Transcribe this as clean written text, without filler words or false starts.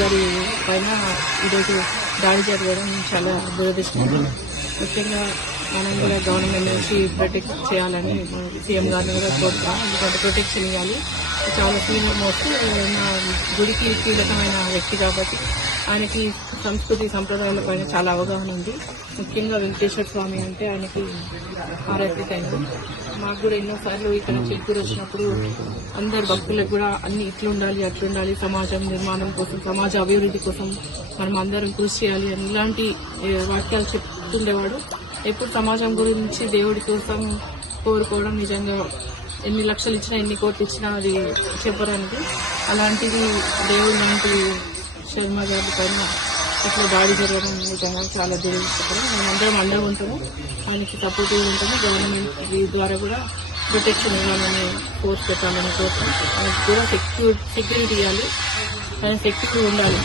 గారి పైన ఈరోజు దాడి జరగడం చాలా దురదృష్టం. ముఖ్యంగా మనం కూడా గవర్నమెంట్ నుంచి ప్రొటెక్ట్ చేయాలని సీఎం గారిని కూడా కోరుతున్నాం. ఎందుకంటే ప్రొటెక్షన్ ఇవ్వాలి. చాలా సీనియర్ మోస్ట్ నా గుడికి కీలకమైన వ్యక్తి కాబట్టి ఆయనకి సంస్కృతి సంప్రదాయాల పైన చాలా అవగాహన ఉంది. ముఖ్యంగా వెంకటేశ్వర స్వామి అంటే ఆయనకి ఆరాధికైంది. మాకు కూడా ఎన్నోసార్లు ఇక్కడ చిత్తూరు వచ్చినప్పుడు అందరు భక్తులకు కూడా అన్ని ఇట్లుండాలి అట్లుండాలి, సమాజం నిర్మాణం కోసం, సమాజ అభివృద్ధి కోసం మనం అందరం కృషి చేయాలి అని ఇలాంటి వాక్యాలు చెప్తుండేవాడు. ఎప్పుడు సమాజం గురించి దేవుడి కోసం కోరుకోవడం నిజంగా ఎన్ని లక్షలు ఇచ్చినా ఎన్ని కోట్లు ఇచ్చినా అది చెప్పడానికి. అలాంటిది దేవుడు లాంటి శర్మ గారి పైన ఇట్లా దాడి జరగడం నిజంగా చాలా దురదృష్టకరం. మేమందరం అండగా ఉంటాము, ఆయనకి సపోర్టివ్ ఉంటాము. గవర్నమెంట్ ద్వారా కూడా ప్రొటెక్షన్ ఇవ్వాలని ఫోర్స్ పెట్టాలని కోరుతాం. ఆయనకు కూడా సెక్యూరిటీ ఇవ్వాలి, ఆయన సెక్యూరిటీ ఉండాలి.